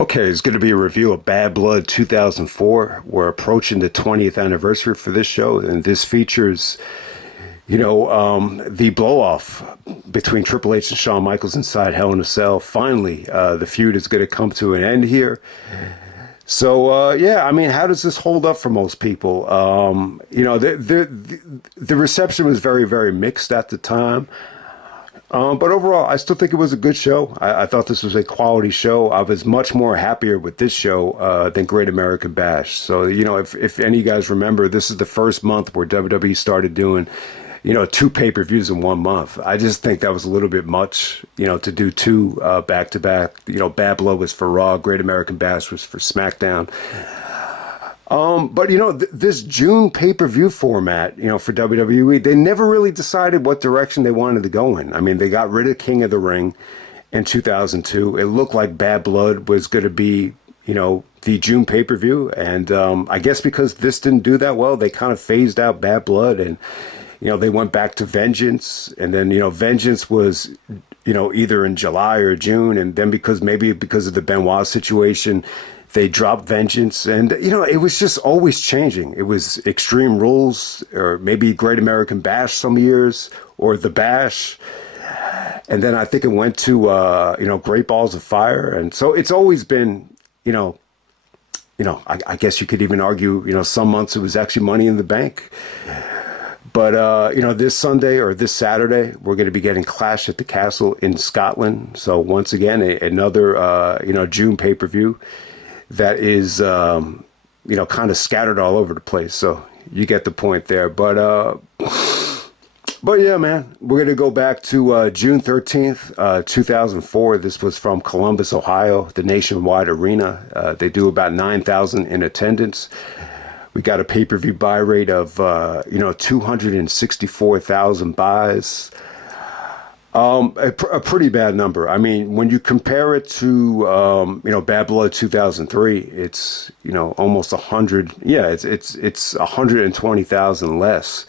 Okay, it's going to be a review of Bad Blood 2004. We're approaching the 20th anniversary for this show, and this features, the blow off between Triple H and Shawn Michaels inside Hell in a Cell. Finally, the feud is going to come to an end here. So, yeah, I mean, how does this hold up for most people? The reception was very, very mixed at the time. But overall, I still think it was a good show. I thought this was a quality show. I was much more happier with this show than Great American Bash. So, if any of you guys remember, this is the first month where WWE started doing, two pay-per-views in 1 month. I just think that was a little bit much, to do two back-to-back. Bad Blood was for Raw, Great American Bash was for SmackDown. But this June pay-per-view format, for WWE, they never really decided what direction they wanted to go in. I mean, they got rid of King of the Ring in 2002. It looked like Bad Blood was going to be, the June pay-per-view. And I guess because this didn't do that well, they kind of phased out Bad Blood and, they went back to Vengeance. And then, Vengeance was, either in July or June. And then because of the Benoit situation, they dropped Vengeance, and it was just always changing. It was Extreme Rules, or maybe Great American Bash some years, or The Bash, and then I think it went to Great Balls of Fire, and so it's always been I guess you could even argue some months it was actually Money in the Bank. But, this Sunday or this Saturday, we're going to be getting Clash at the Castle in Scotland. So once again, another, June pay-per-view that is, kind of scattered all over the place. So you get the point there. But yeah, man, we're going to go back to June 13th, 2004. This was from Columbus, Ohio, the Nationwide Arena. They do about 9,000 in attendance. We got a pay-per-view buy rate of, 264,000 buys. A pretty bad number. I mean, when you compare it to, Bad Blood 2003, it's, almost 100. Yeah, it's 120,000 less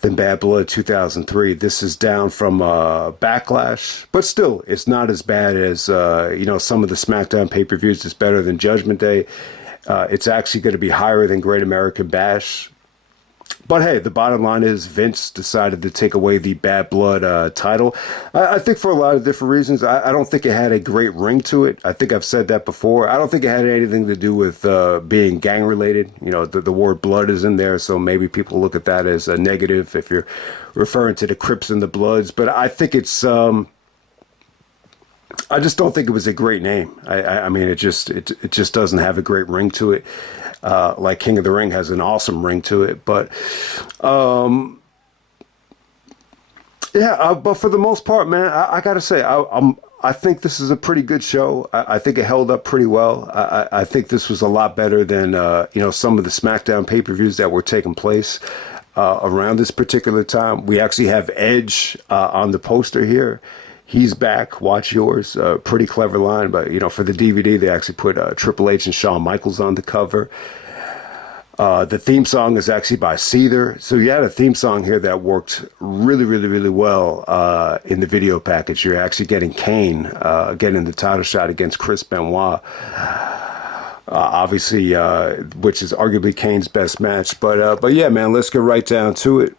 than Bad Blood 2003. This is down from Backlash, but still, it's not as bad as, some of the SmackDown pay-per-views. It's better than Judgment Day. It's actually going to be higher than Great American Bash. But hey, the bottom line is Vince decided to take away the Bad Blood title. I think for a lot of different reasons. I don't think it had a great ring to it. I think I've said that before. I don't think it had anything to do with being gang related. The word blood is in there, so maybe people look at that as a negative if you're referring to the Crips and the Bloods. But I think it's... I just don't think it was a great name. I mean, it just doesn't have a great ring to it. Like King of the Ring has an awesome ring to it, but but for the most part, man, I gotta say, I think this is a pretty good show. I think it held up pretty well. I think this was a lot better than some of the SmackDown pay-per-views that were taking place around this particular time. We actually have Edge on the poster here. He's back. Watch yours. Pretty clever line, but for the DVD, they actually put Triple H and Shawn Michaels on the cover. The theme song is actually by Seether. So you had a theme song here that worked really, really, really well in the video package. You're actually getting Kane getting the title shot against Chris Benoit. Obviously, which is arguably Kane's best match. But yeah, man, let's get right down to it.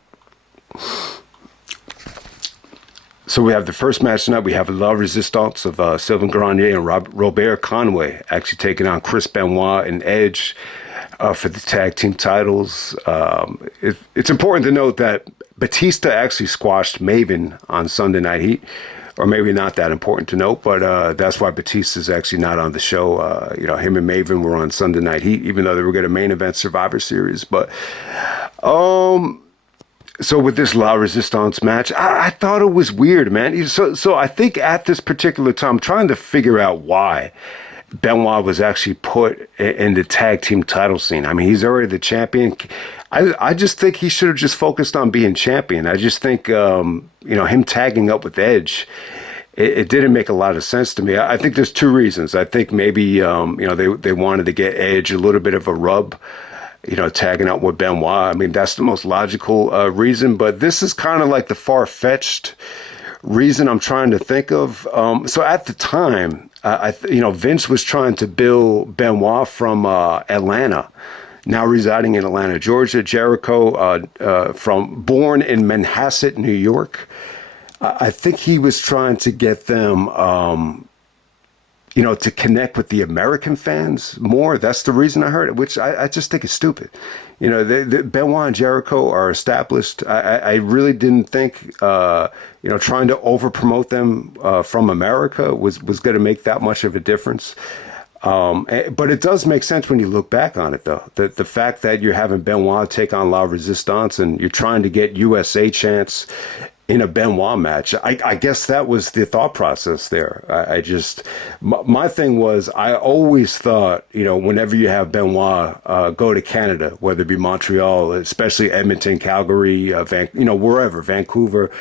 So we have the first match tonight. We have La Resistance of Sylvain Grenier and Robert Conway actually taking on Chris Benoit and Edge for the tag team titles. It's important to note that Batista actually squashed Maven on Sunday Night Heat, or maybe not that important to note, but that's why Batista's actually not on the show. Him and Maven were on Sunday Night Heat, even though they were going to main event Survivor Series. But so with this La Resistance match, I thought it was weird, man. So I think at this particular time, I'm trying to figure out why Benoit was actually put in the tag team title scene. I mean, he's already the champion. I just think he should have just focused on being champion. I just think, him tagging up with Edge, it didn't make a lot of sense to me. I think there's two reasons. I think maybe, they wanted to get Edge a little bit of a rub, tagging out with Benoit. I mean, that's the most logical reason, but this is kind of like the far-fetched reason I'm trying to think of. So at the time, Vince was trying to bill Benoit from Atlanta, now residing in Atlanta, Georgia. Jericho, from born in Manhasset, New York. I think he was trying to get them, to connect with the American fans more. That's the reason I heard it, which I just think is stupid. The Benoit and Jericho are established. I really didn't think, trying to over promote them from America was going to make that much of a difference. But it does make sense when you look back on it, though. The fact that you're having Benoit take on La Resistance and you're trying to get USA chants in a Benoit match. I guess that was the thought process there. My thing was, I always thought, whenever you have Benoit go to Canada, whether it be Montreal, especially Edmonton, Calgary, wherever, Vancouver,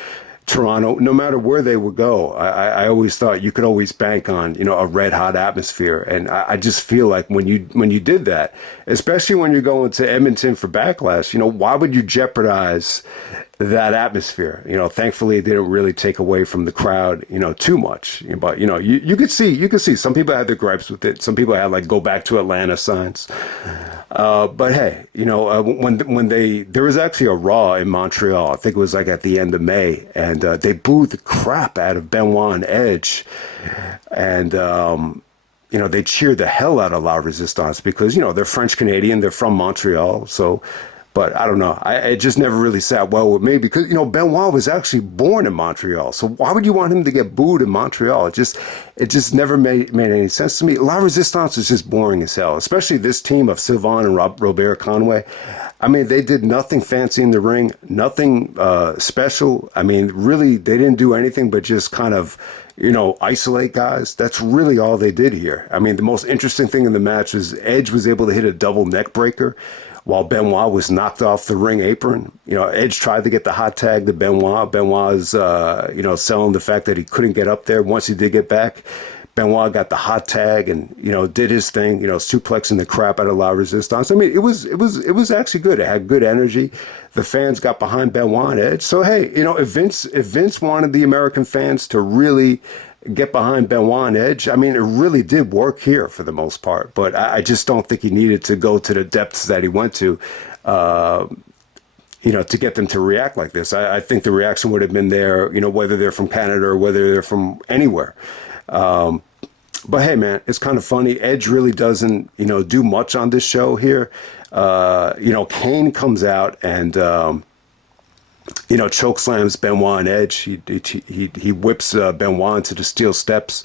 Toronto, no matter where they would go, I always thought you could always bank on, a red hot atmosphere. And I just feel like when you did that, especially when you're going to Edmonton for Backlash, why would you jeopardize that atmosphere? Thankfully it didn't really take away from the crowd, too much. But you could see some people had their gripes with it. Some people had like go back to Atlanta signs. But hey, when there was actually a Raw in Montreal, I think it was like at the end of May, and they booed the crap out of Benoit and Edge, and they cheered the hell out of La Resistance because they're French Canadian, they're from Montreal, so. But I don't know. It just never really sat well with me because, Benoit was actually born in Montreal. So why would you want him to get booed in Montreal? It just never made any sense to me. La Resistance is just boring as hell, especially this team of Sylvain and Robert Conway. I mean, they did nothing fancy in the ring, nothing special. I mean, really, they didn't do anything but just kind of, isolate guys. That's really all they did here. I mean, the most interesting thing in the match was Edge was able to hit a double neck breaker while Benoit was knocked off the ring apron. Edge tried to get the hot tag to Benoit. Benoit's, selling the fact that he couldn't get up there. Once he did get back, Benoit got the hot tag and, did his thing, suplexing the crap out of La Resistance. I mean, it was actually good. It had good energy. The fans got behind Benoit and Edge. So, hey, if Vince wanted the American fans to really get behind Benoit and Edge, I mean, it really did work here for the most part. But I just don't think he needed to go to the depths that he went to, to get them to react like this. I think the reaction would have been there, whether they're from Canada or whether they're from anywhere. But hey, man, it's kind of funny. Edge really doesn't, do much on this show here. Kane comes out and, choke slams Benoit and Edge. He whips Benoit into the steel steps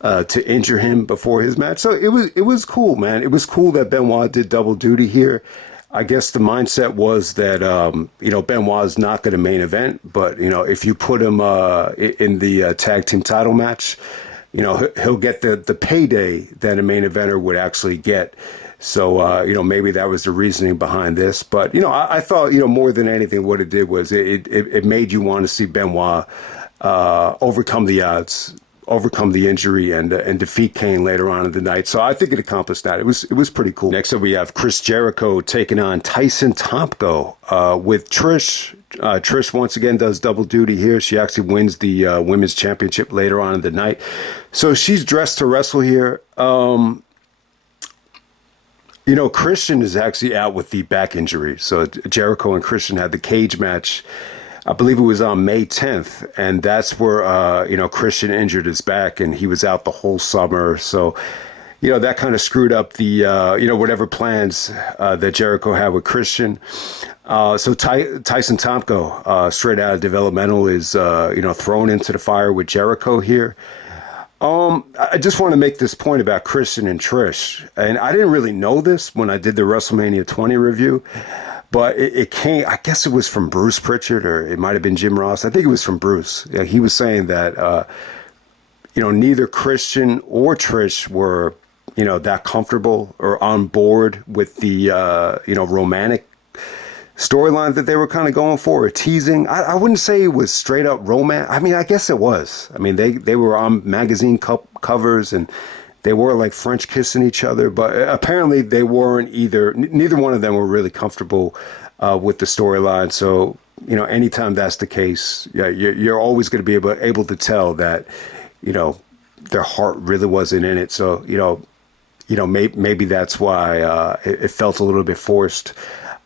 to injure him before his match. So it was cool, man. It was cool that Benoit did double duty here. I guess the mindset was that Benoit is not going to main event, but if you put him in the tag team title match, he'll get the payday that a main eventer would actually get. So, maybe that was the reasoning behind this. But, I thought, more than anything, what it did was it made you want to see Benoit overcome the odds, overcome the injury, and defeat Kane later on in the night. So I think it accomplished that. It was pretty cool. Next up, we have Chris Jericho taking on Tyson Tomko with Trish. Trish once again does double duty here. She actually wins the women's championship later on in the night. So she's dressed to wrestle here. Christian is actually out with the back injury. So Jericho and Christian had the cage match. I believe it was on May 10th. And that's where, Christian injured his back and he was out the whole summer. So, that kind of screwed up the, whatever plans that Jericho had with Christian. So Tyson Tomko, straight out of developmental, is, thrown into the fire with Jericho here. I just want to make this point about Christian and Trish. And I didn't really know this when I did the WrestleMania 20 review, but it came, I guess it was from Bruce Pritchard, or it might have been Jim Ross. I think it was from Bruce. Yeah, he was saying that, neither Christian or Trish were, that comfortable or on board with the, romantic storyline that they were kind of going for, or teasing. I wouldn't say it was straight up romance. I mean, I guess it was. I mean, they were on magazine covers and they were like French kissing each other, but apparently they weren't either. Neither one of them were really comfortable with the storyline. So, anytime that's the case, yeah, you're always going to be able to tell that, their heart really wasn't in it. So, maybe that's why it felt a little bit forced.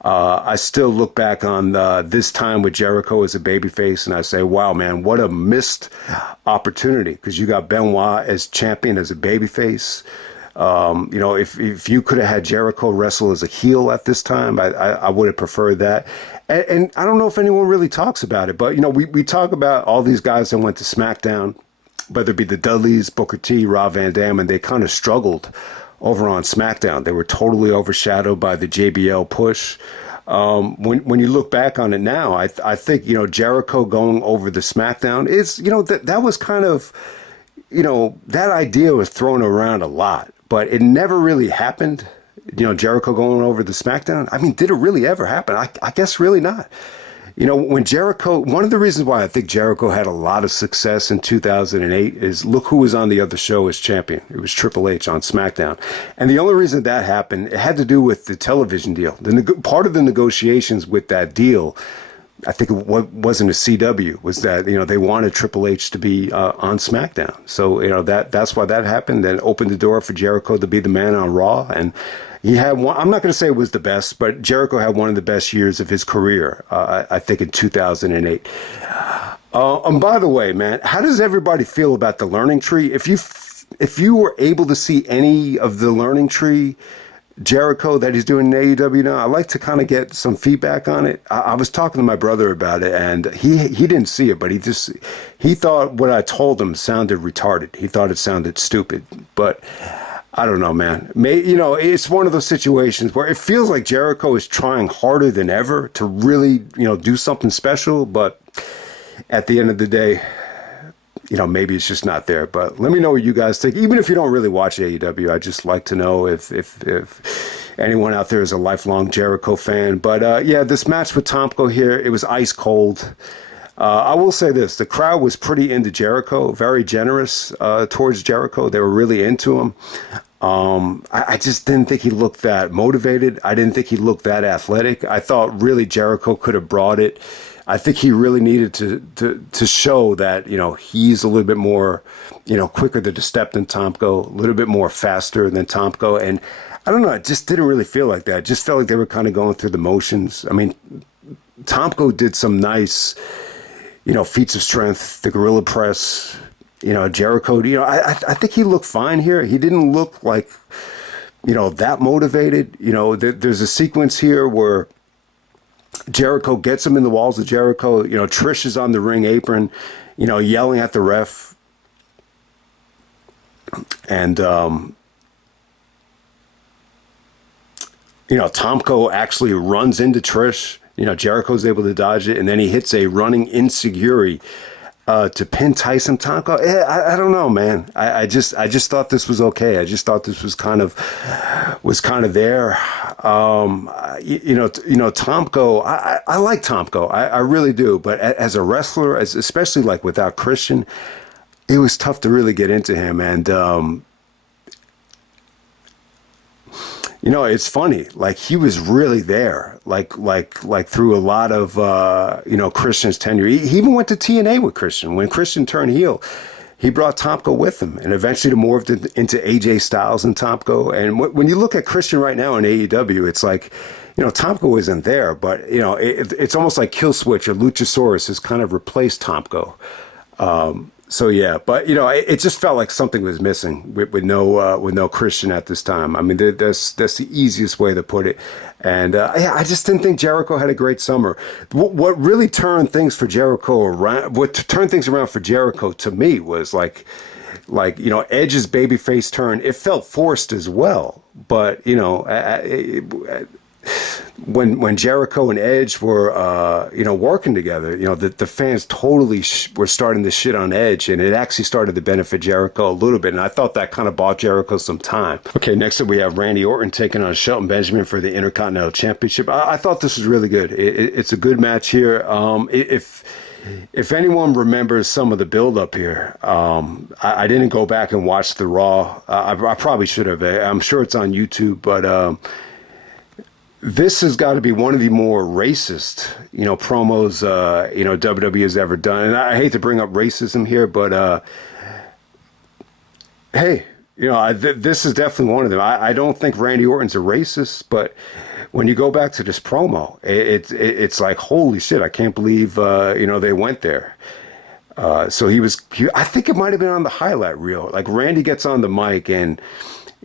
I still look back on this time with Jericho as a babyface, and I say, wow, man, what a missed opportunity, because you got Benoit as champion as a babyface. If you could have had Jericho wrestle as a heel at this time, I would have preferred that. And I don't know if anyone really talks about it, but, we talk about all these guys that went to SmackDown, whether it be the Dudleys, Booker T, Rob Van Dam, and they kind of struggled over on SmackDown. They were totally overshadowed by the JBL push. When you look back on it now, I think, Jericho going over the SmackDown is, that was kind of, that idea was thrown around a lot, but it never really happened. Jericho going over the SmackDown. I mean, did it really ever happen? I guess really not. When Jericho, one of the reasons why I think Jericho had a lot of success in 2008 is look who was on the other show as champion. It was Triple H on SmackDown. And the only reason that happened, it had to do with the television deal. Part of the negotiations with that deal, I think what wasn't a CW, was that, they wanted Triple H to be on SmackDown. So, that's why that happened. Then opened the door for Jericho to be the man on Raw. And he had one, I'm not going to say it was the best, but Jericho had one of the best years of his career, I think in 2008. And by the way, man, how does everybody feel about the learning tree? If you were able to see any of the learning tree Jericho that he's doing in AEW now, I'd like to kind of get some feedback on it. I was talking to my brother about it, and he didn't see it, but he thought what I told him sounded retarded. He thought it sounded stupid, but I don't know, man. It's one of those situations where it feels like Jericho is trying harder than ever to really, do something special. But at the end of the day, maybe it's just not there. But let me know what you guys think. Even if you don't really watch AEW, I'd just like to know if anyone out there is a lifelong Jericho fan. But yeah, this match with Tomko here, it was ice cold. I will say this, the crowd was pretty into Jericho, very generous towards Jericho. They were really into him. I just didn't think he looked that motivated. I didn't think he looked that athletic. I thought really Jericho could have brought it. I think he really needed to show that, he's a little bit more, quicker to the step than Tomko, a little bit more faster than Tomko. And I don't know, it just didn't really feel like that. It just felt like they were kind of going through the motions. I mean, Tomko did some nice, feats of strength, the gorilla press, Jericho, I think he looked fine here. He didn't look like, that motivated. There's a sequence here where Jericho gets him in the walls of Jericho. Trish is on the ring apron, yelling at the ref. And, Tomko actually runs into Trish. Jericho's able to dodge it, and then he hits a running ensiguri to pin Tyson. Tomko, I don't know, man. I just thought this was okay. I just thought this was kind of there. Tomko. I like Tomko. I really do. But as a wrestler, especially like without Christian, it was tough to really get into him. And it's funny. Like he was really there. Like through a lot of Christian's tenure. He even went to TNA with Christian. When Christian turned heel, he brought Tomko with him, and eventually morphed into AJ Styles and Tomko. And when you look at Christian right now in AEW, it's like, Tomko isn't there, but it's almost like Killswitch or Luchasaurus has kind of replaced Tomko. So yeah, but it just felt like something was missing with no Christian at this time. I mean, that's the easiest way to put it. And I just didn't think Jericho had a great summer. What really turned things for Jericho around, what turned things around for Jericho to me was like Edge's babyface turn. It felt forced as well, but when Jericho and Edge were, working together, the fans totally were starting to shit on Edge, and it actually started to benefit Jericho a little bit, and I thought that kind of bought Jericho some time. Okay, next up we have Randy Orton taking on Shelton Benjamin for the Intercontinental Championship. I thought this was really good. It's a good match here. If anyone remembers some of the build-up here, I didn't go back and watch the Raw. I probably should have. I'm sure it's on YouTube, but this has got to be one of the more racist, promos, WWE has ever done. And I hate to bring up racism here, but Hey, this is definitely one of them. I don't think Randy Orton's a racist, but when you go back to this promo, it's like, holy shit, I can't believe, they went there. So I think it might have been on the highlight reel. Like Randy gets on the mic and,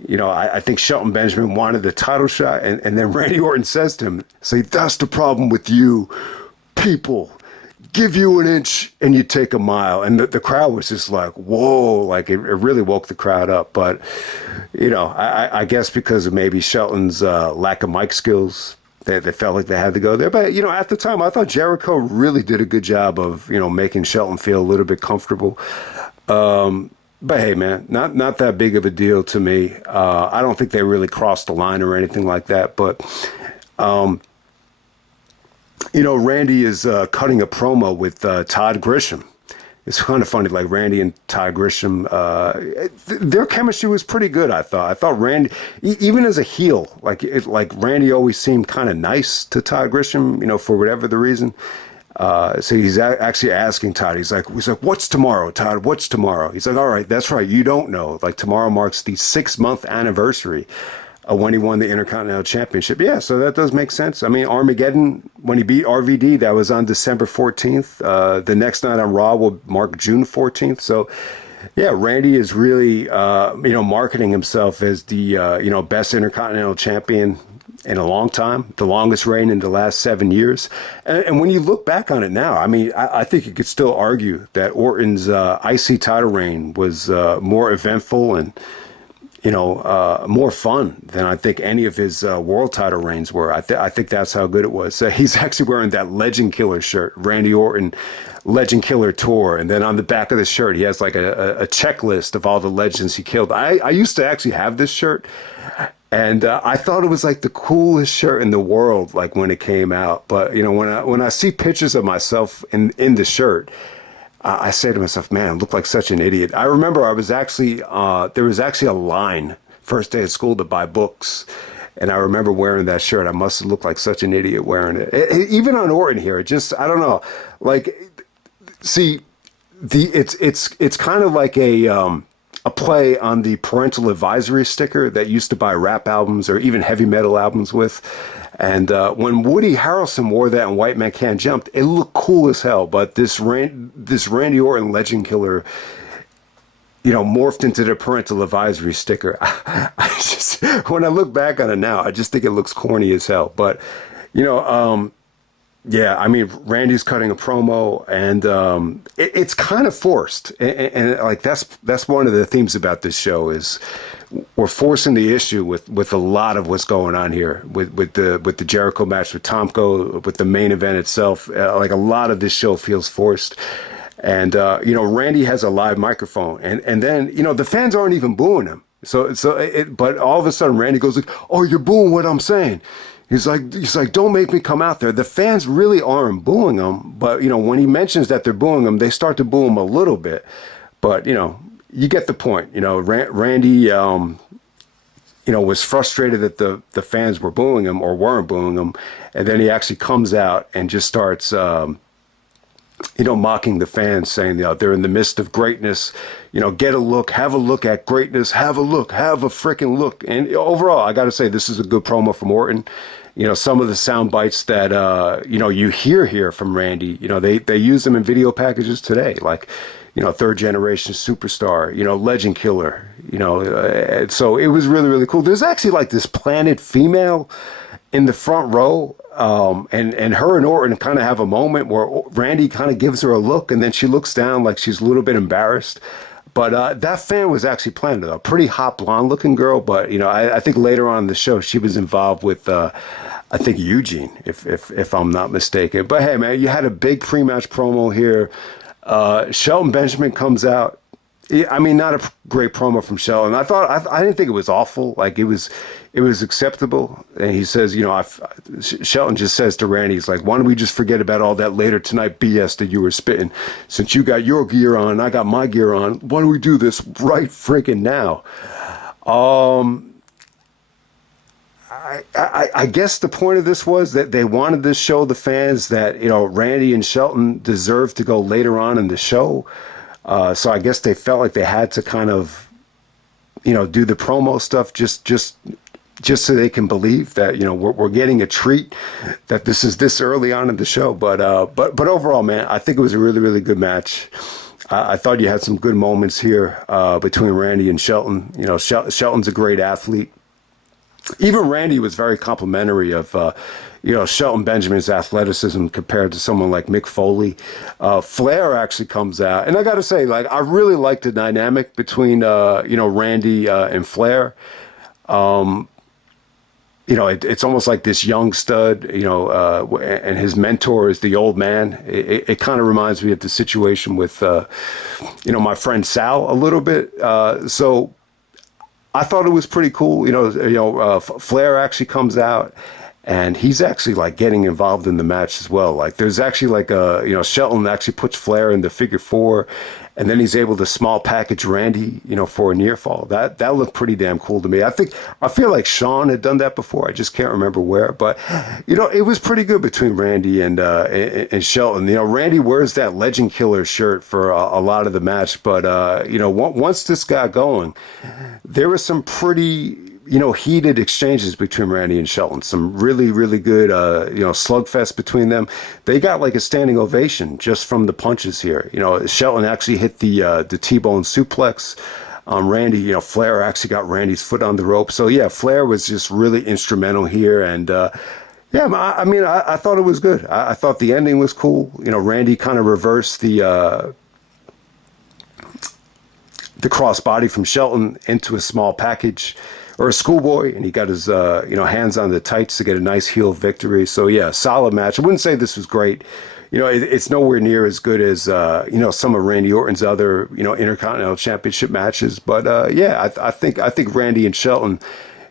I think Shelton Benjamin wanted the title shot. And then Randy Orton says to him, say, that's the problem with you people. Give you an inch and you take a mile. And the crowd was just like, whoa, like it really woke the crowd up. But, I guess because of maybe Shelton's lack of mic skills, they felt like they had to go there. But, at the time, I thought Jericho really did a good job of, making Shelton feel a little bit comfortable. But hey, man, not that big of a deal to me. I don't think they really crossed the line or anything like that. But, Randy is cutting a promo with Todd Grisham. It's kind of funny, like Randy and Todd Grisham, their chemistry was pretty good. I thought Randy, even as a heel, like Randy always seemed kind of nice to Todd Grisham, for whatever the reason. So he's actually asking Todd. He's like, what's tomorrow, Todd? What's tomorrow? He's like, all right, that's right. You don't know. Like tomorrow marks the 6-month anniversary when he won the Intercontinental Championship. Yeah, so that does make sense. I mean, Armageddon, when he beat RVD, that was on December 14th. The next night on Raw will mark June 14th. So, yeah, Randy is really, marketing himself as the, best Intercontinental Champion in a long time, the longest reign in the last 7 years. And when you look back on it now, I mean, I think you could still argue that Orton's IC title reign was more eventful and, more fun than I think any of his world title reigns were. I think that's how good it was. He's actually wearing that Legend Killer shirt, Randy Orton Legend Killer Tour. And then on the back of the shirt, he has like a checklist of all the legends he killed. I used to actually have this shirt. And I thought it was like the coolest shirt in the world, like when it came out. But, when I see pictures of myself in the shirt, I say to myself, man, I look like such an idiot. I remember there was actually a line first day of school to buy books. And I remember wearing that shirt. I must have looked like such an idiot wearing it. Even on Orton here, I don't know. Like, see, it's kind of like a play on the parental advisory sticker that used to buy rap albums or even heavy metal albums with. And when Woody Harrelson wore that in White Man Can't Jump, it looked cool as hell. But this Randy Orton Legend Killer, morphed into the parental advisory sticker. When I look back on it now, I just think it looks corny as hell. But, yeah, I mean, Randy's cutting a promo, and it's kind of forced, and like that's one of the themes about this show is we're forcing the issue with a lot of what's going on here with the Jericho match with Tomko, with the main event itself. Like a lot of this show feels forced, and Randy has a live microphone, and then the fans aren't even booing him. But all of a sudden Randy goes like, "Oh, you're booing what I'm saying." He's like, don't make me come out there. The fans really aren't booing him, but when he mentions that they're booing him, they start to boo him a little bit. But you get the point. Randy, was frustrated that the fans were booing him or weren't booing him, and then he actually comes out and just starts, mocking the fans, saying they're in the midst of greatness. Get a look, have a look at greatness, have a look, have a freaking look. And overall, I got to say, this is a good promo from Orton. Some of the sound bites that, you hear here from Randy, they use them in video packages today, like, third generation superstar, legend killer, so it was really, really cool. There's actually like this planted female in the front row. And her and Orton kind of have a moment where Randy kind of gives her a look, and then she looks down like she's a little bit embarrassed. But that fan was actually planted, a pretty hot blonde looking girl. But I think later on in the show she was involved with I think Eugene, if I'm not mistaken. But hey, man, you had a big pre-match promo here. Shelton Benjamin comes out. I mean, not a great promo from Shelton. I didn't think it was awful. Like it was acceptable. And he says, Shelton just says to Randy, he's like, why don't we just forget about all that later tonight BS that you were spitting? Since you got your gear on, I got my gear on. Why don't we do this right freaking now? I guess the point of this was that they wanted to show the fans that, Randy and Shelton deserved to go later on in the show. So I guess they felt like they had to kind of, do the promo stuff just so they can believe that we're getting a treat, that this is this early on in the show. But overall, man, I think it was a really, really good match. I thought you had some good moments here between Randy and Shelton. Shelton's a great athlete. Even Randy was very complimentary of Shelton Benjamin's athleticism compared to someone like Mick Foley. Flair actually comes out, and I got to say, like, I really like the dynamic between Randy and Flair. It's almost like this young stud, and his mentor is the old man. It kind of reminds me of the situation with, my friend Sal a little bit. So I thought it was pretty cool. Flair actually comes out, and he's actually like getting involved in the match as well. Like there's actually like Shelton actually puts Flair in the figure four, and then he's able to small package Randy, for a near fall. That looked pretty damn cool to me. I feel like Shawn had done that before. I just can't remember where, but it was pretty good between Randy and Shelton. Randy wears that Legend Killer shirt for a lot of the match, but once this got going, there was some pretty heated exchanges between Randy and Shelton. Some really, really good, slugfest between them. They got like a standing ovation just from the punches here. Shelton actually hit the T-bone suplex on Randy. Flair actually got Randy's foot on the rope. So yeah, Flair was just really instrumental here. And I thought it was good. I thought the ending was cool. Randy kind of reversed the crossbody from Shelton into a small package, or a schoolboy, and he got his hands on the tights to get a nice heel victory. So yeah, solid match. I wouldn't say this was great. It's nowhere near as good as some of Randy Orton's other Intercontinental Championship matches. But I think Randy and Shelton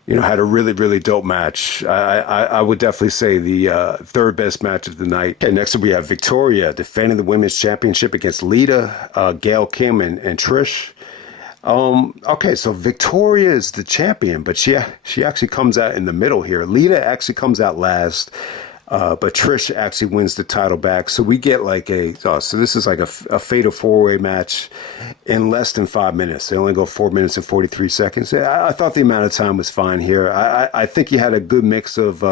had a really, really dope match. I would definitely say the third best match of the night. Okay, next up we have Victoria defending the Women's Championship against Lita, Gail, Kim, and Trish. Okay, so Victoria is the champion, but she actually comes out in the middle here. Lita actually comes out last, but Trish actually wins the title back. So we get like so this is like a fatal four-way match in less than 5 minutes. They only go 4 minutes and 43 seconds. I thought the amount of time was fine here. I think you had a good mix of,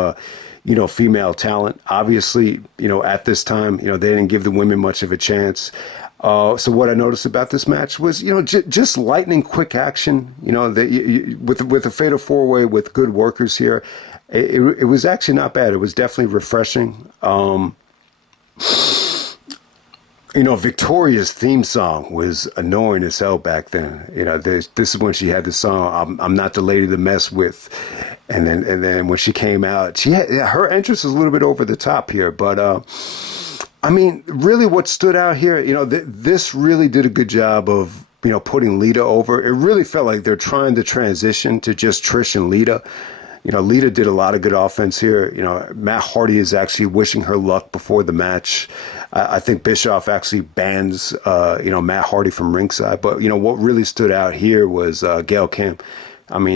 female talent. Obviously, at this time, they didn't give the women much of a chance. So what I noticed about this match was, just lightning quick action, with a fatal four-way with good workers here. It was actually not bad. It was definitely refreshing. Victoria's theme song was annoying as hell back then. This is when she had the song, I'm Not the Lady to Mess With. And then when she came out, her entrance was a little bit over the top here, but, really what stood out here, this really did a good job of, putting Lita over. It really felt like they're trying to transition to just Trish and Lita. Lita did a lot of good offense here. Matt Hardy is actually wishing her luck before the match. I think Bischoff actually bans, Matt Hardy from ringside. But, what really stood out here was Gail Kim.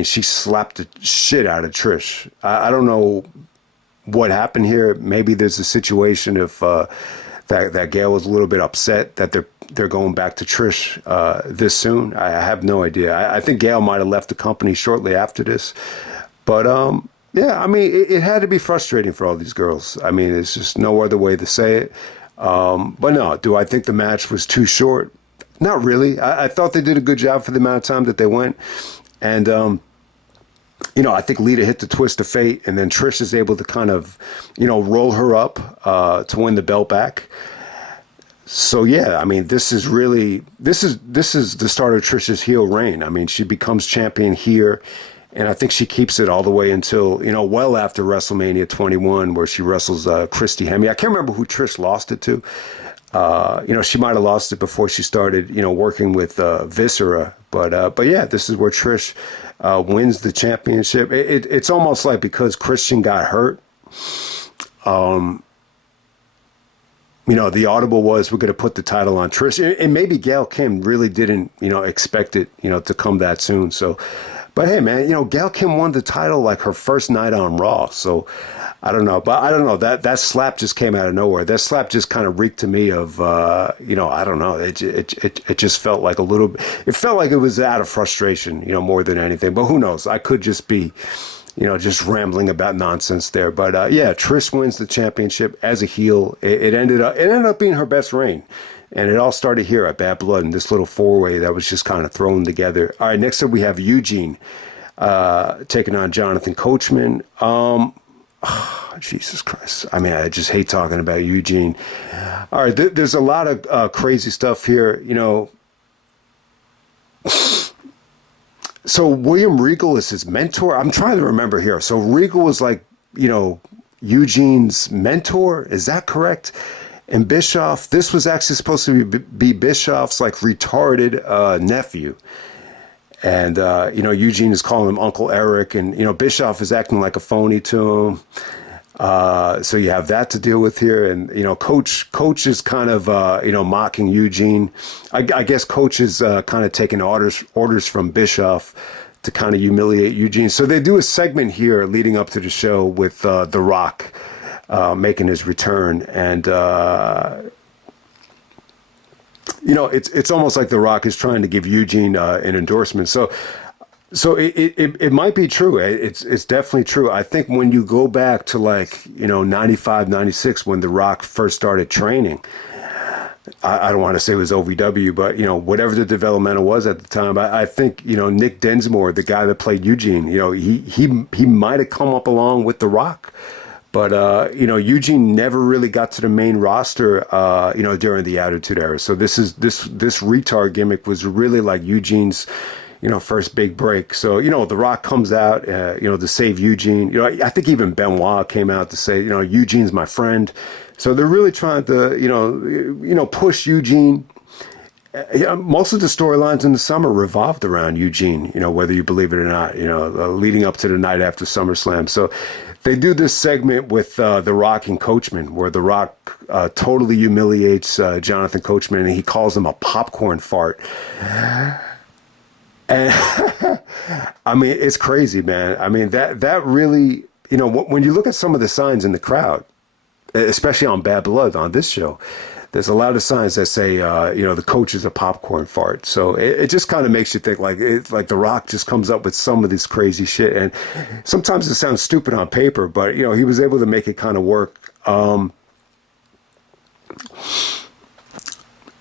She slapped the shit out of Trish. I don't know what happened here. Maybe there's a situation if that Gail was a little bit upset that they're going back to Trish this soon. I have no idea. I think Gail might have left the company shortly after this. But it had to be frustrating for all these girls. It's just no other way to say it. But no, do I think the match was too short? Not really. I thought they did a good job for the amount of time that they went. And I think Lita hit the twist of fate, and then Trish is able to kind of, roll her up to win the belt back. So yeah, this is the start of Trish's heel reign. She becomes champion here, and I think she keeps it all the way until, well after WrestleMania 21, where she wrestles Christy Hemme. I can't remember who Trish lost it to. She might have lost it before she started, working with Viscera. But yeah, this is where Trish wins the championship. It's almost like because Christian got hurt, the audible was, we're going to put the title on Trish. And maybe Gail Kim really didn't, expect it, to come that soon. So, but hey, man, Gail Kim won the title like her first night on Raw. So I don't know, but I don't know that slap just came out of nowhere. That slap just kind of reeked to me of, I don't know. It just felt like a little. It felt like it was out of frustration, more than anything. But who knows? I could just be, just rambling about nonsense there. But yeah, Trish wins the championship as a heel. It ended up being her best reign. And it all started here at Bad Blood in this little four-way that was just kind of thrown together. All right, next up we have Eugene taking on Jonathan Coachman. Jesus Christ. I mean, I just hate talking about Eugene. All right, there's a lot of crazy stuff here, So William Regal is his mentor. I'm trying to remember here. So Regal was like, Eugene's mentor. Is that correct? And Bischoff, this was actually supposed to be Bischoff's like retarded nephew. And, Eugene is calling him Uncle Eric, and, Bischoff is acting like a phony to him. So you have that to deal with here. And, Coach is kind of, mocking Eugene. I guess Coach is kind of taking orders from Bischoff to kind of humiliate Eugene. So they do a segment here leading up to the show with The Rock making his return. And, it's almost like The Rock is trying to give Eugene an endorsement. So it might be true. It's definitely true. I think when you go back to 95, 96, when The Rock first started training, I don't want to say it was OVW, but whatever the developmental was at the time, I think Nick Dinsmore, the guy that played Eugene, he might have come up along with The Rock. But, Eugene never really got to the main roster, during the Attitude Era. So this retard gimmick was really like Eugene's, first big break. So, The Rock comes out, to save Eugene. I think even Benoit came out to say, Eugene's my friend. So they're really trying to, push Eugene. Most of the storylines in the summer revolved around Eugene, whether you believe it or not, leading up to the night after SummerSlam. So they do this segment with The Rock and Coachman, where The Rock totally humiliates Jonathan Coachman, and he calls him a popcorn fart. And I mean, it's crazy, man. I mean, that really, when you look at some of the signs in the crowd, especially on Bad Blood on this show, there's a lot of signs that say, the coach is a popcorn fart. So it just kind of makes you think like The Rock just comes up with some of this crazy shit. And sometimes it sounds stupid on paper, but, he was able to make it kind of work.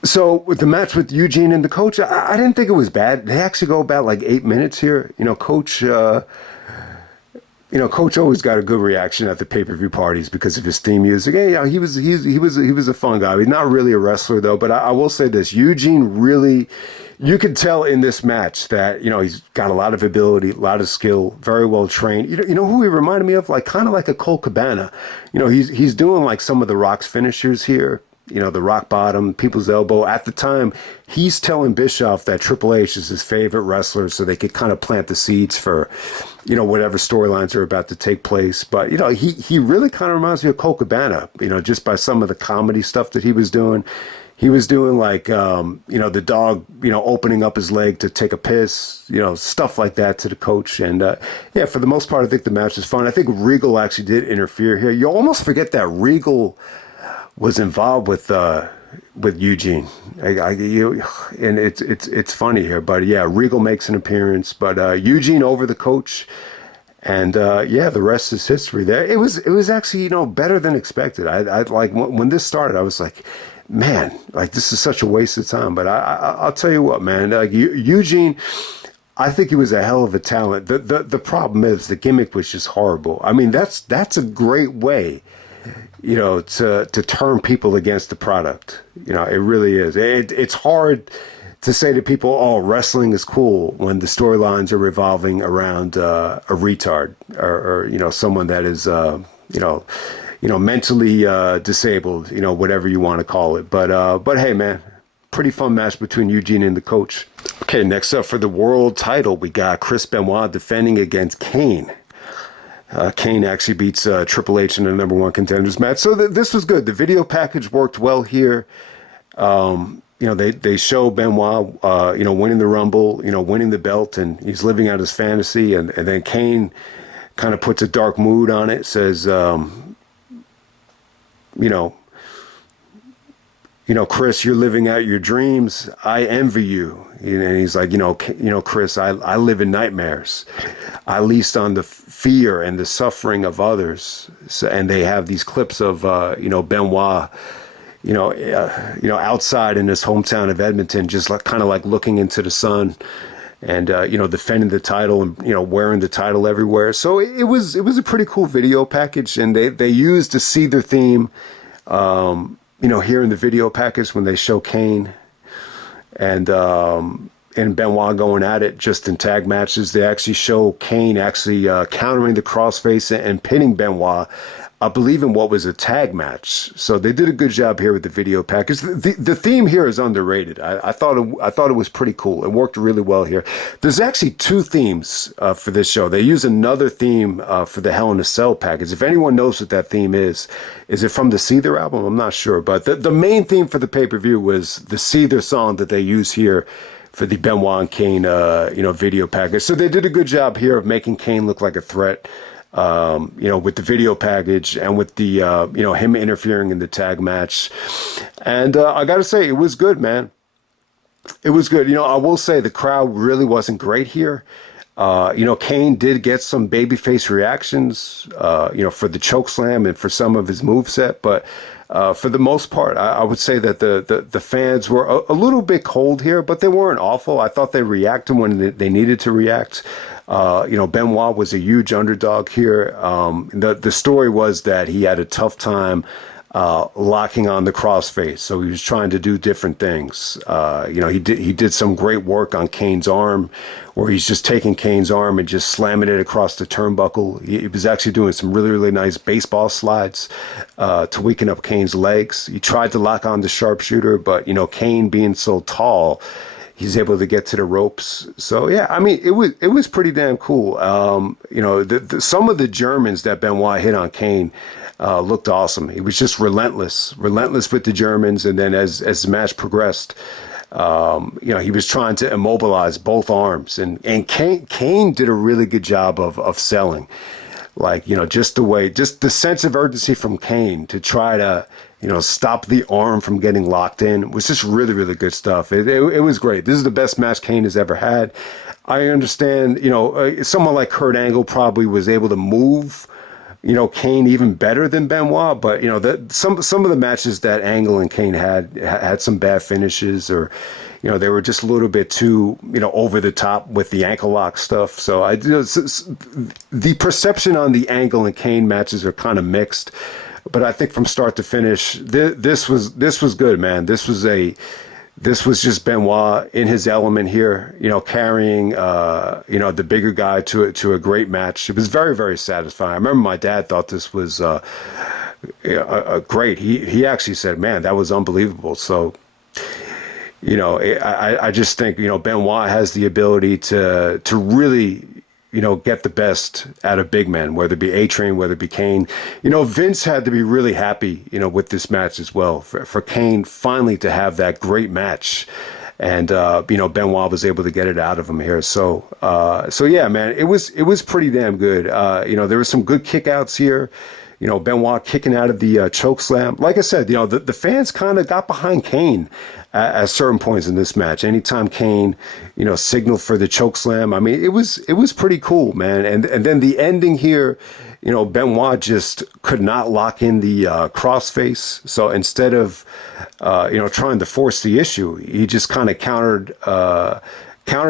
So with the match with Eugene and the coach, I didn't think it was bad. They actually go about 8 minutes here. Coach... Coach always got a good reaction at the pay-per-view parties because of his theme music. Yeah, he was a fun guy. He's not really a wrestler though, but I will say this: Eugene really, you could tell in this match that he's got a lot of ability, a lot of skill, very well trained. You know who he reminded me of? Kind of like a Colt Cabana. He's doing some of the Rock's finishers here. The rock bottom, people's elbow. At the time, he's telling Bischoff that Triple H is his favorite wrestler, so they could kind of plant the seeds for, whatever storylines are about to take place. But, he really kind of reminds me of Colt Cabana, just by some of the comedy stuff that he was doing. He was doing the dog, opening up his leg to take a piss, stuff like that to the coach. And, for the most part, I think the match was fun. I think Regal actually did interfere here. You almost forget that Regal was involved with Eugene, and it's funny here, but yeah, Regal makes an appearance, but Eugene over the coach, and the rest is history. There, it was actually better than expected. I like when this started, I was like, man, this is such a waste of time. But I'll tell you what, man, Eugene, I think he was a hell of a talent. The problem is the gimmick was just horrible. I mean, that's a great way, to turn people against the product. It really is. It's hard to say to people, oh, wrestling is cool when the storylines are revolving around a retard or someone that is, mentally disabled, whatever you want to call it. But hey, man, pretty fun match between Eugene and the coach. Okay, next up for the world title, we got Chris Benoit defending against Kane. Kane actually beats Triple H in the number 1 contenders match. So this was good. The video package worked well here. They show Benoit, winning the Rumble, winning the belt, and he's living out his fantasy. And then Kane kind of puts a dark mood on it. Says, you know, Chris, you're living out your dreams. I envy you. And he's like, Chris, I live in nightmares. I least on the fear and the suffering of others. So, and they have these clips of, Benoit, outside in his hometown of Edmonton, just like kind of like looking into the sun and, defending the title and, wearing the title everywhere. So it was a pretty cool video package. And they used the Seether theme, here in the video package when they show Kane and Benoit going at it just in tag matches. They actually show Kane actually countering the crossface and pinning Benoit, I believe, in what was a tag match. So they did a good job here with the video package. The theme here is underrated. I thought it was pretty cool. It worked really well here. There's actually two themes for this show. They use another theme for the Hell in a Cell package. If anyone knows what that theme is it from the Seether album? I'm not sure. But the main theme for the pay-per-view was the Seether song that they use here for the Benoit and Kane, video package. So they did a good job here of making Kane look like a threat. With the video package and with the, him interfering in the tag match. And I got to say, it was good, man. It was good. I will say the crowd really wasn't great here. Kane did get some babyface reactions, for the chokeslam and for some of his moveset. But for the most part, I would say that the fans were a little bit cold here, but they weren't awful. I thought they reacted when they needed to react. Benoit was a huge underdog here. The story was that he had a tough time locking on the crossface, so he was trying to do different things. He did some great work on Kane's arm, where he's just taking Kane's arm and just slamming it across the turnbuckle. He was actually doing some really, really nice baseball slides to weaken up Kane's legs. He tried to lock on the sharpshooter, but Kane being so tall, he's able to get to the ropes. So yeah, I mean, it was pretty damn cool. Some of the Germans that Benoit hit on Kane looked awesome. He was just relentless with the Germans. And then as the match progressed, he was trying to immobilize both arms. And Kane did a really good job of selling. Like, just the sense of urgency from Kane to try to, stop the arm from getting locked in was just really, really good stuff. It was great. This is the best match Kane has ever had. I understand, someone like Kurt Angle probably was able to move, Kane even better than Benoit, but, some of the matches that Angle and Kane had some bad finishes, or, they were just a little bit too, over the top with the ankle lock stuff. So the perception on the Angle and Kane matches are kind of mixed. But I think from start to finish, this was good, man. This was just Benoit in his element here, carrying the bigger guy to a great match. It was very, very satisfying. I remember my dad thought this was great. He actually said, "Man, that was unbelievable." So, I just think Benoit has the ability to really, get the best out of big men, whether it be A-Train, whether it be Kane. Vince had to be really happy, with this match as well, for Kane finally to have that great match. And, Benoit was able to get it out of him here. So yeah, man, it was pretty damn good. There were some good kickouts here. Benoit kicking out of the choke slam. Like I said, the fans kind of got behind Kane at certain points in this match. Anytime Kane, signaled for the choke slam, I mean, it was pretty cool, man. And then the ending here, Benoit just could not lock in the crossface. So instead of, trying to force the issue, he just kind of countered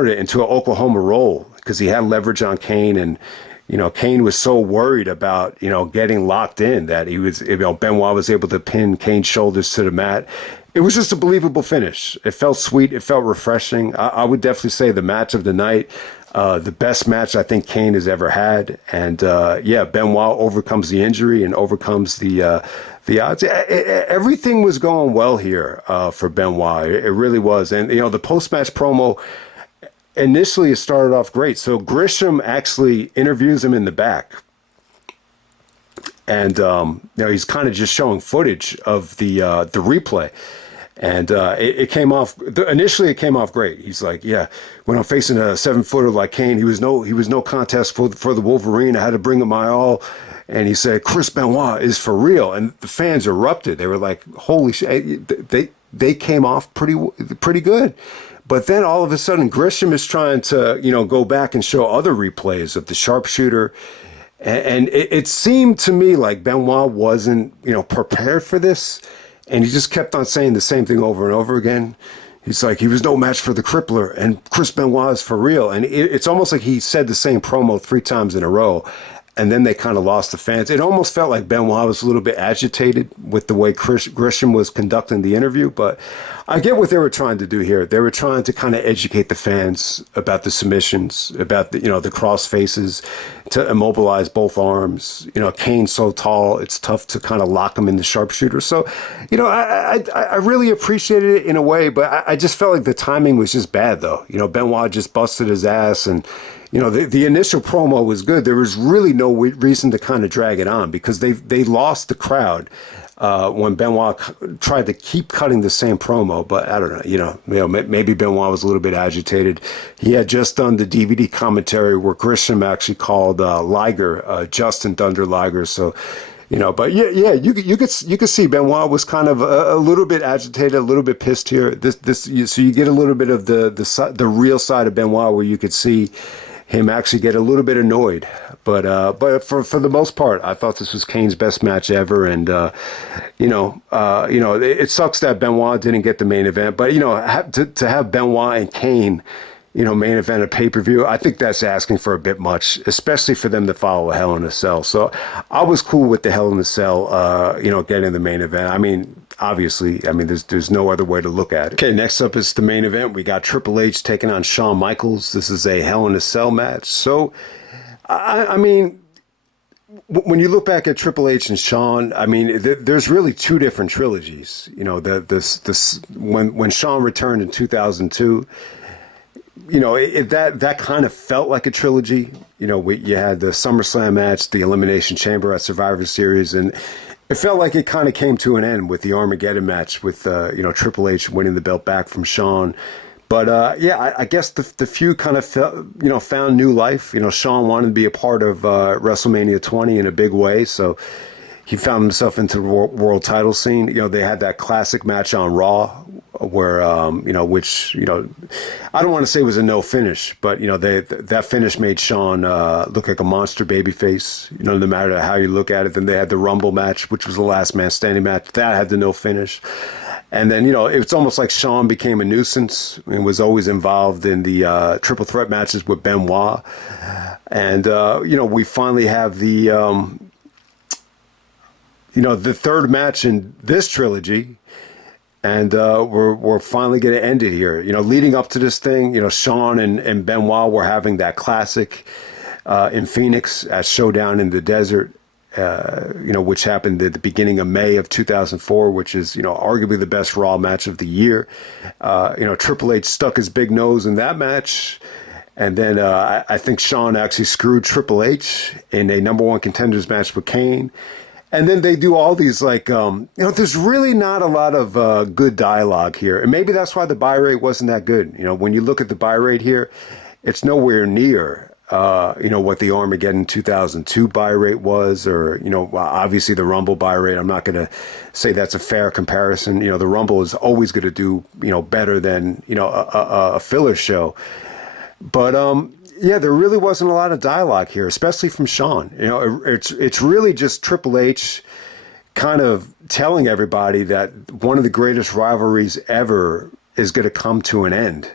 it into an Oklahoma roll because he had leverage on Kane. And Kane was so worried about, getting locked in that he was, Benoit was able to pin Kane's shoulders to the mat. It was just a believable finish. It felt sweet. It felt refreshing. I would definitely say the match of the night, the best match I think Kane has ever had. And Benoit overcomes the injury and overcomes the odds. Everything was going well here for Benoit. It really was. And, the post-match promo, initially it started off great. So Grisham actually interviews him in the back. And, he's kind of just showing footage of the replay. And it came off initially. It came off great. He's like, yeah, when I'm facing a 7-footer like Kane, he was no contest for the Wolverine. I had to bring it my all. And he said, Chris Benoit is for real. And the fans erupted. They were like, holy shit. They came off pretty good. But then all of a sudden, Grisham is trying to, go back and show other replays of the sharpshooter. And it seemed to me like Benoit wasn't, prepared for this. And he just kept on saying the same thing over and over again. He's like, he was no match for the Crippler, and Chris Benoit is for real. And it's almost like he said the same promo 3 times in a row. And then they kind of lost the fans. It almost felt like Benoit was a little bit agitated with the way Grisham was conducting the interview. But I get what they were trying to do here. They were trying to kind of educate the fans about the submissions, about the cross faces, to immobilize both arms. Kane's so tall, it's tough to kind of lock him in the sharpshooter. So, I really appreciated it in a way, but I just felt like the timing was just bad, though. Benoit just busted his ass, and the initial promo was good. There was really no reason to kind of drag it on, because they lost the crowd when Benoit tried to keep cutting the same promo. But I don't know, maybe Benoit was a little bit agitated. He had just done the DVD commentary where Grisham actually called Liger Justin Thunder Liger. So, but yeah, you could see Benoit was kind of a little bit agitated, a little bit pissed here. So you get a little bit of the real side of Benoit, where you could see him actually get a little bit annoyed. But for the most part, I thought this was Kane's best match ever. And, it sucks that Benoit didn't get the main event. But, to have Benoit and Kane, main event a pay-per-view, I think that's asking for a bit much, especially for them to follow a Hell in a Cell. So I was cool with the Hell in a Cell, getting the main event. I mean, obviously, there's no other way to look at it. Okay, next up is the main event. We got Triple H taking on Shawn Michaels. This is a Hell in a Cell match. So, I mean, when you look back at Triple H and Shawn, there's really 2 different trilogies. When Shawn returned in 2002, that kind of felt like a trilogy. You had the SummerSlam match, the Elimination Chamber at Survivor Series, and it felt like it kind of came to an end with the Armageddon match with, Triple H winning the belt back from Shawn. But, I guess the feud kind of found new life. Shawn wanted to be a part of WrestleMania 20 in a big way, so he found himself into the world title scene. They had that classic match on Raw where, which, I don't want to say it was a no finish, but, that finish made Shawn look like a monster babyface, no matter how you look at it. Then they had the Rumble match, which was the last man standing match. That had the no finish. And then, it's almost like Shawn became a nuisance and was always involved in the triple threat matches with Benoit. And, we finally have the third match in this trilogy. And we're finally going to end it here. Leading up to this thing, Shawn and Benoit were having that classic in Phoenix at Showdown in the Desert. Which happened at the beginning of May of 2004, which is, arguably the best Raw match of the year. Triple H stuck his big nose in that match. And then I think Shawn actually screwed Triple H in a number 1 contenders match with Kane. And then they do all these there's really not a lot of good dialogue here. And maybe that's why the buy rate wasn't that good. When you look at the buy rate here, it's nowhere near what the Armageddon 2002 buy rate was, or, obviously the Rumble buy rate. I'm not going to say that's a fair comparison. The Rumble is always going to do, better than, a filler show. But, there really wasn't a lot of dialogue here, especially from Shawn. It's really just Triple H kind of telling everybody that one of the greatest rivalries ever is going to come to an end.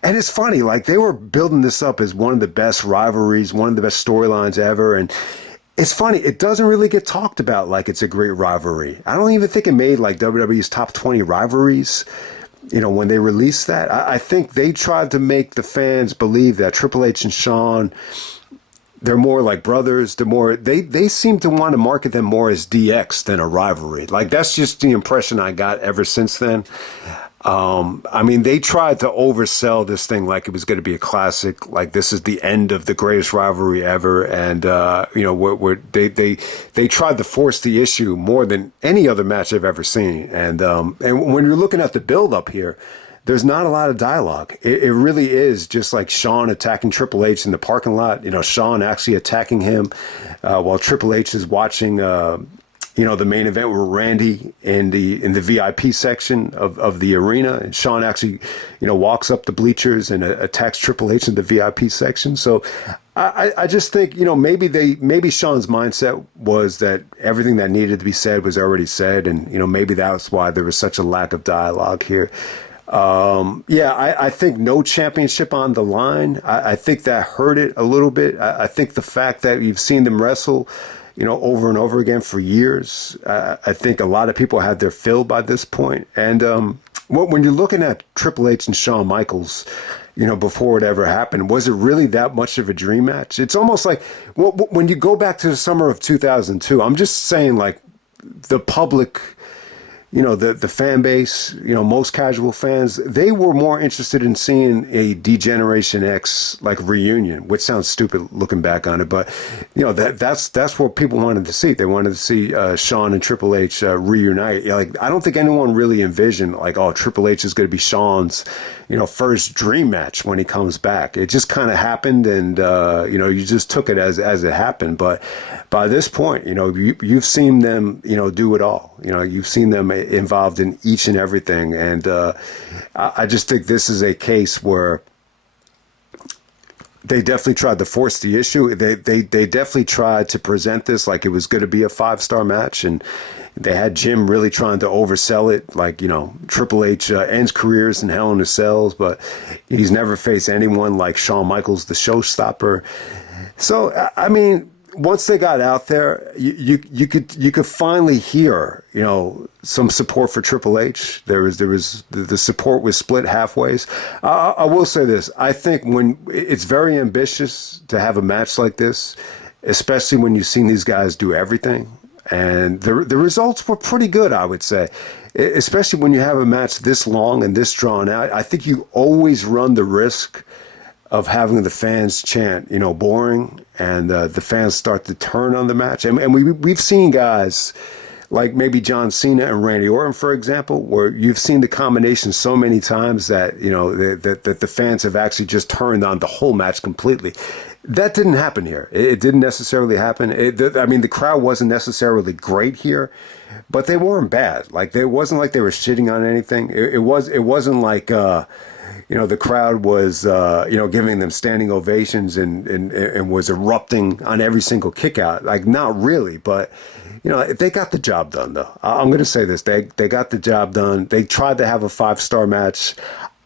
And it's funny, they were building this up as one of the best rivalries, one of the best storylines ever. And it's funny, it doesn't really get talked about like it's a great rivalry. I don't even think it made WWE's top 20 rivalries, when they released that. I think they tried to make the fans believe that Triple H and Shawn, they're more like brothers. They seem to want to market them more as DX than a rivalry. That's just the impression I got ever since then. I mean, they tried to oversell this thing like it was going to be a classic, like this is the end of the greatest rivalry ever, and they tried to force the issue more than any other match I've ever seen, and when you're looking at the build up here, there's not a lot of dialogue. It really is just like Shawn attacking Triple H in the parking lot. Shawn actually attacking him while Triple H is watching. The main event with Randy in the VIP section of the arena, and Shawn actually, walks up the bleachers and attacks Triple H in the VIP section. So I just think, maybe Shawn's mindset was that everything that needed to be said was already said, and maybe that's why there was such a lack of dialogue here. I think no championship on the line. I think that hurt it a little bit. I think the fact that you've seen them wrestle, over and over again for years, I think a lot of people had their fill by this point. And when you're looking at Triple H and Shawn Michaels, before it ever happened, was it really that much of a dream match? It's almost like when you go back to the summer of 2002, I'm just saying, like, the public, the fan base, most casual fans, they were more interested in seeing a D-Generation X like reunion, which sounds stupid looking back on it, but that's what people wanted to see. They wanted to see Shawn and Triple H reunite. Like, I don't think anyone really envisioned like, oh, Triple H is going to be Shawn's first dream match when he comes back. It just kind of happened, and you just took it as it happened. But by this point, you've seen them do it all. You've seen them involved in each and everything, and I just think this is a case where they definitely tried to force the issue. They definitely tried to present this like it was going to be a 5-star match, and they had Jim really trying to oversell it, like, Triple H ends careers in Hell in a Cells, but he's never faced anyone like Shawn Michaels, the showstopper. So, I mean, once they got out there, you could finally hear, some support for Triple H. There was the support was split halfways. I will say this: I think when it's very ambitious to have a match like this, especially when you've seen these guys do everything. And the results were pretty good, I would say, especially when you have a match this long and this drawn out. I think you always run the risk of having the fans chant, boring, and the fans start to turn on the match. And we've seen guys like maybe John Cena and Randy Orton, for example, where you've seen the combination so many times that, that the fans have actually just turned on the whole match completely. That didn't happen here. It didn't necessarily happen. The crowd wasn't necessarily great here, but they weren't bad. Like, it wasn't like they were shitting on anything. It wasn't like, the crowd was, giving them standing ovations and was erupting on every single kick out. Like, not really, but, they got the job done, though. I'm going to say this. They got the job done. They tried to have a 5-star match.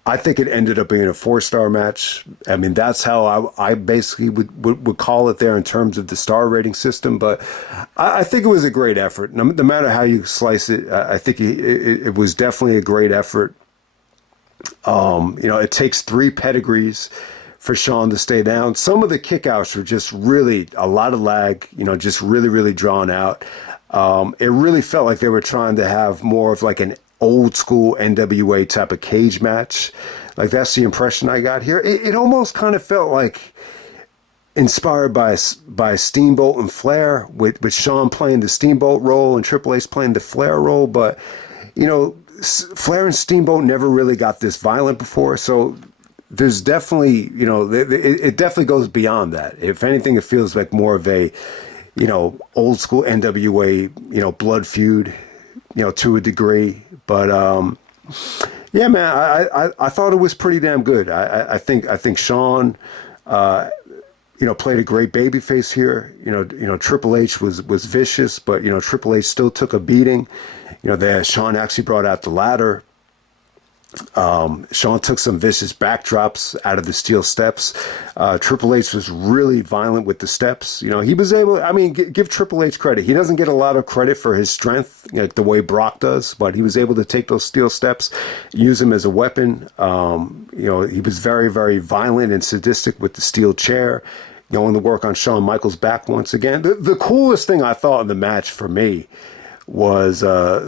I think it ended up being a 4-star match. I mean, that's how I basically would call it there in terms of the star rating system. But I think it was a great effort. No matter how you slice it, I think it was definitely a great effort. It takes 3 pedigrees for Shawn to stay down. Some of the kickouts were just really a lot of lag, just really, really drawn out. It really felt like they were trying to have more of like an old school NWA type of cage match. Like, that's the impression I got here. It almost kind of felt like inspired by Steamboat and Flair, with Shawn playing the Steamboat role and Triple H playing the Flair role. But, Flair and Steamboat never really got this violent before. So there's definitely, it definitely goes beyond that. If anything, it feels like more of a, old school NWA, blood feud, to a degree. But, yeah, man, I thought it was pretty damn good. I think Shawn, played a great babyface here. Triple H was vicious, but, Triple H still took a beating. Shawn actually brought out the ladder. Shawn took some vicious backdrops out of the steel steps. Triple H was really violent with the steps. He was able, give Triple H credit. He doesn't get a lot of credit for his strength, like the way Brock does, but he was able to take those steel steps, use them as a weapon. He was very, very violent and sadistic with the steel chair, going to work on Shawn Michaels' back once again. The coolest thing I thought in the match for me was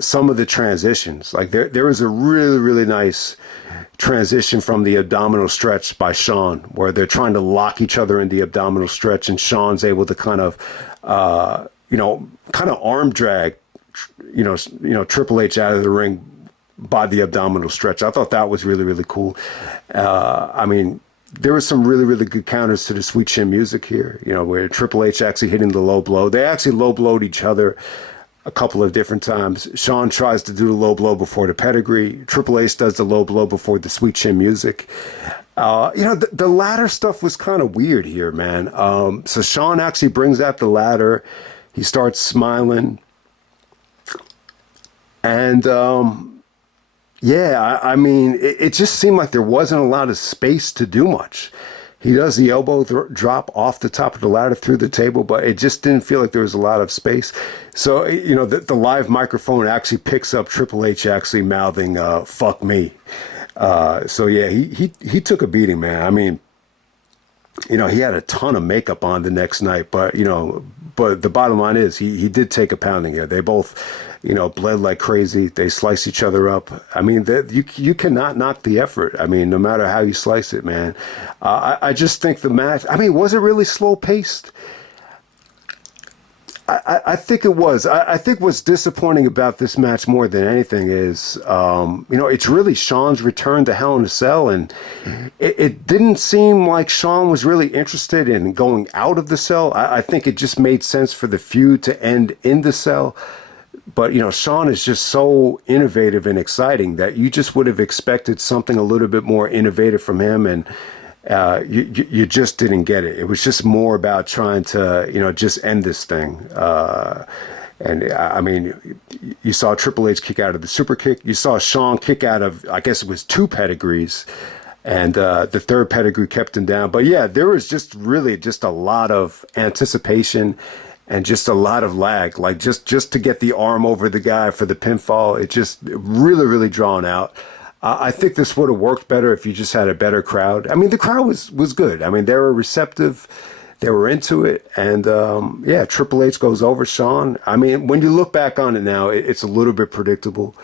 some of the transitions. Like there was a really, really nice transition from the abdominal stretch by Shawn, where they're trying to lock each other in the abdominal stretch, and Shawn's able to kind of, kind of arm drag, Triple H out of the ring by the abdominal stretch. I thought that was really, really cool. I mean, there were some really, really good counters to the Sweet Chin Music here, where Triple H actually hitting the low blow. They actually low blowed each other a couple of different times. Shawn tries to do the low blow before the pedigree. Triple H does the low blow before the Sweet Chin Music. The ladder stuff was kind of weird here, man. So Shawn actually brings out the ladder. He starts smiling. And, I mean, it just seemed like there wasn't a lot of space to do much. He does the elbow drop off the top of the ladder through the table, but it just didn't feel like there was a lot of space. So, the live microphone actually picks up Triple H actually mouthing, fuck me. He took a beating, man. I mean, he had a ton of makeup on the next night, but the bottom line is he did take a pounding here. They both, bled like crazy. They sliced each other up. I mean, you cannot knock the effort. I mean, no matter how you slice it, man. I just think the match, I mean, was it really slow paced? I think it was. I think what's disappointing about this match more than anything is, it's really Shawn's return to Hell in a Cell, and it didn't seem like Shawn was really interested in going out of the cell. I think it just made sense for the feud to end in the cell. But, Shawn is just so innovative and exciting that you just would have expected something a little bit more innovative from him, and you just didn't get it. It was just more about trying to, just end this thing. And I mean, you saw Triple H kick out of the super kick. You saw Shawn kick out of, I guess it was 2 pedigrees. And the third pedigree kept him down. But yeah, there was just really just a lot of anticipation and just a lot of lag. Like just to get the arm over the guy for the pinfall. It just really, really drawn out. I think this would have worked better if you just had a better crowd. I mean, the crowd was good. I mean, they were receptive. They were into it. And, Triple H goes over Shawn. I mean, when you look back on it now, it's a little bit predictable.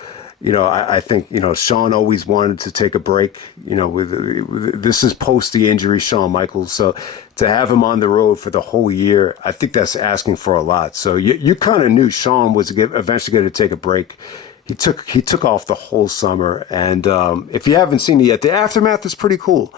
I think, Shawn always wanted to take a break. This is post the injury, Shawn Michaels. So to have him on the road for the whole year, I think that's asking for a lot. So you kind of knew Shawn was eventually going to take a break. He took off the whole summer, and if you haven't seen it yet, the aftermath is pretty cool.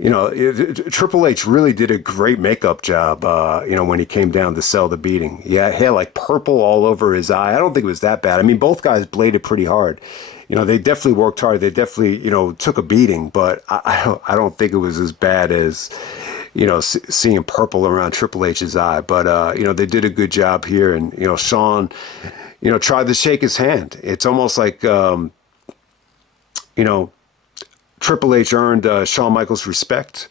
Triple H really did a great makeup job. When he came down to sell the beating, he had like purple all over his eye. I don't think it was that bad. I mean, both guys bladed pretty hard. They definitely worked hard. They definitely took a beating, but I don't think it was as bad as seeing purple around Triple H's eye. But they did a good job here, and Shawn, tried to shake his hand. It's almost like, Triple H earned Shawn Michaels' respect.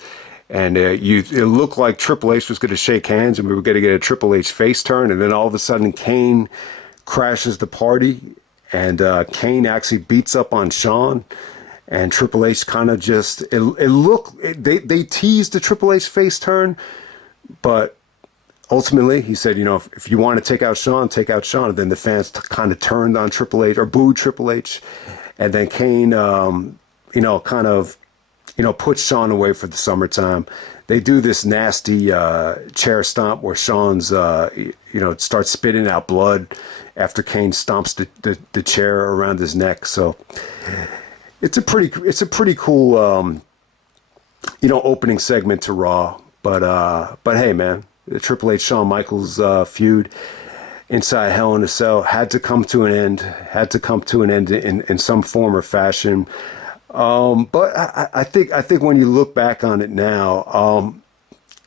And it looked like Triple H was going to shake hands and we were going to get a Triple H face turn. And then all of a sudden, Kane crashes the party. And Kane actually beats up on Shawn. And Triple H kind of just, they teased the Triple H face turn. But ultimately, he said, if you want to take out Shawn, take out Shawn. And then the fans kind of turned on Triple H or booed Triple H. And then Kane, puts Shawn away for the summertime. They do this nasty chair stomp where Shawn's, starts spitting out blood after Kane stomps the chair around his neck. So it's a pretty cool, opening segment to Raw. But hey, man. The Triple H Shawn Michaels feud inside Hell in a Cell had to come to an end in some form or fashion. But I think when you look back on it now,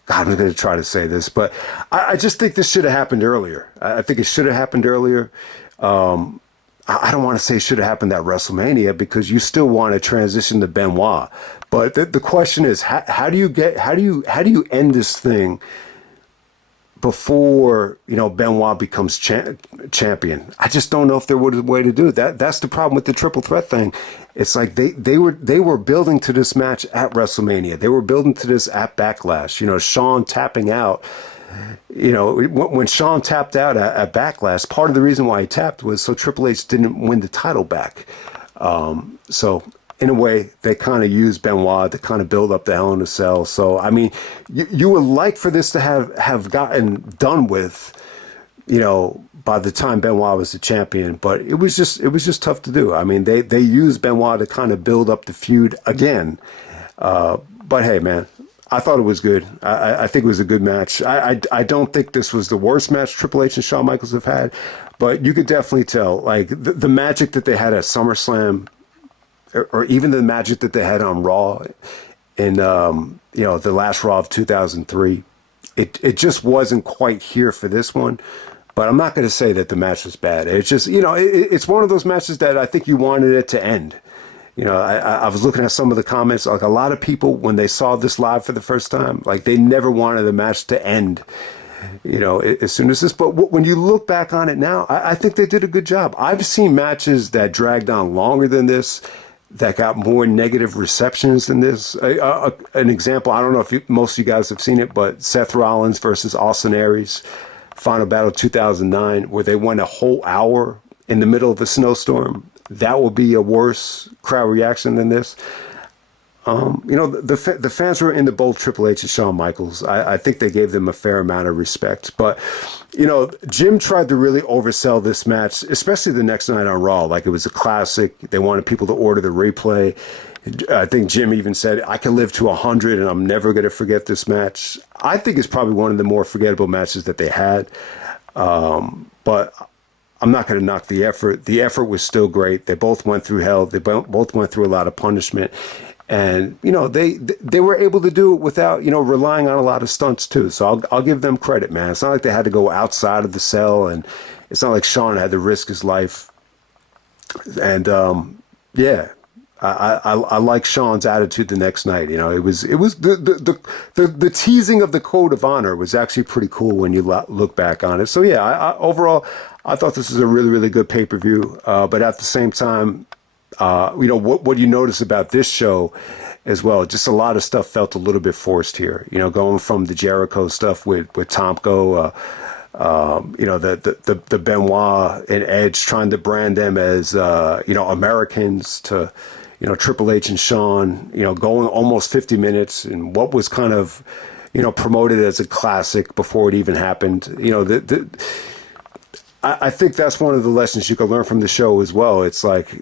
God, I'm going to try to say this, but I just think this should have happened earlier. I think it should have happened earlier. I don't want to say it should have happened at WrestleMania because you still want to transition to Benoit. But the question is, how do you end this thing before Benoit becomes champion? I just don't know if there was a way to do it. That's the problem with the triple threat thing. It's like they were building to this match at WrestleMania. They were building to this at Backlash. Shawn tapping out when Shawn tapped out at Backlash, part of the reason why he tapped was so Triple H didn't win the title back. So in a way, they kind of used Benoit to kind of build up the Hell in a Cell. So, I mean, you would like for this to have gotten done with, by the time Benoit was the champion, but it was just tough to do. I mean, they used Benoit to kind of build up the feud again. But hey, man, I thought it was good. I think it was a good match. I don't think this was the worst match Triple H and Shawn Michaels have had, but you could definitely tell, like, the magic that they had at SummerSlam, or even the magic that they had on Raw in, the last Raw of 2003, it just wasn't quite here for this one. But I'm not going to say that the match was bad. It's just, it's one of those matches that I think you wanted it to end. I was looking at some of the comments, like a lot of people, when they saw this live for the first time, like they never wanted the match to end, as soon as this. But when you look back on it now, I think they did a good job. I've seen matches that dragged on longer than this, that got more negative receptions than this. An example, I don't know if most of you guys have seen it, but Seth Rollins versus Austin Aries, Final Battle 2009, where they went a whole hour in the middle of a snowstorm. That would be a worse crowd reaction than this. The fans were into both Triple H and Shawn Michaels. I think they gave them a fair amount of respect. But, Jim tried to really oversell this match, especially the next night on Raw, like it was a classic. They wanted people to order the replay. I think Jim even said, I can live to 100 and I'm never going to forget this match. I think it's probably one of the more forgettable matches that they had. But I'm not going to knock the effort. The effort was still great. They both went through hell. They both went through a lot of punishment. And, they were able to do it without, relying on a lot of stunts too. So I'll give them credit, man. It's not like they had to go outside of the cell, and it's not like Shawn had to risk his life. And, I like Shawn's attitude the next night. It was the teasing of the code of honor was actually pretty cool when you look back on it. So yeah, overall, I thought this was a really, really good pay-per-view. But at the same time, what you notice about this show as well, just a lot of stuff felt a little bit forced here. Going from the Jericho stuff with Tomko, the Benoit and Edge trying to brand them as Americans, to Triple H and Shawn, going almost 50 minutes in what was kind of promoted as a classic before it even happened. I think that's one of the lessons you can learn from the show as well. It's like,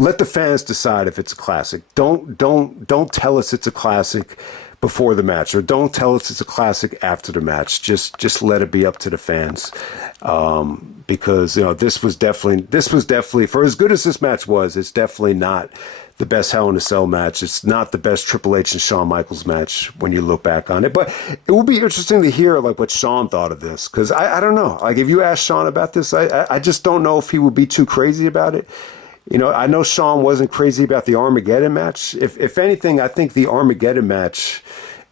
let the fans decide if it's a classic. Don't tell us it's a classic before the match, or don't tell us it's a classic after the match. Just let it be up to the fans. Because this was definitely, for as good as this match was, it's definitely not the best Hell in a Cell match. It's not the best Triple H and Shawn Michaels match when you look back on it. But it will be interesting to hear like what Shawn thought of this, because I don't know. Like if you ask Shawn about this, I just don't know if he would be too crazy about it. I know Shawn wasn't crazy about the Armageddon match. If anything, I think the Armageddon match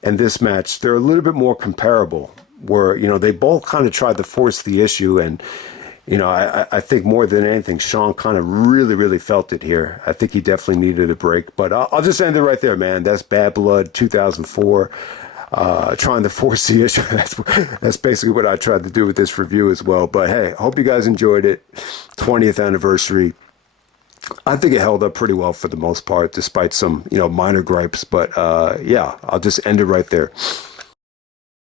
and this match, they're a little bit more comparable, where they both kind of tried to force the issue. And I think more than anything, Shawn kind of really, really felt it here. I think he definitely needed a break. But I'll just end it right there, man. That's Bad Blood 2004. Trying to force the issue. That's basically what I tried to do with this review as well. But hey, hope you guys enjoyed it. 20th anniversary. I think it held up pretty well for the most part, despite some, minor gripes. But yeah, I'll just end it right there.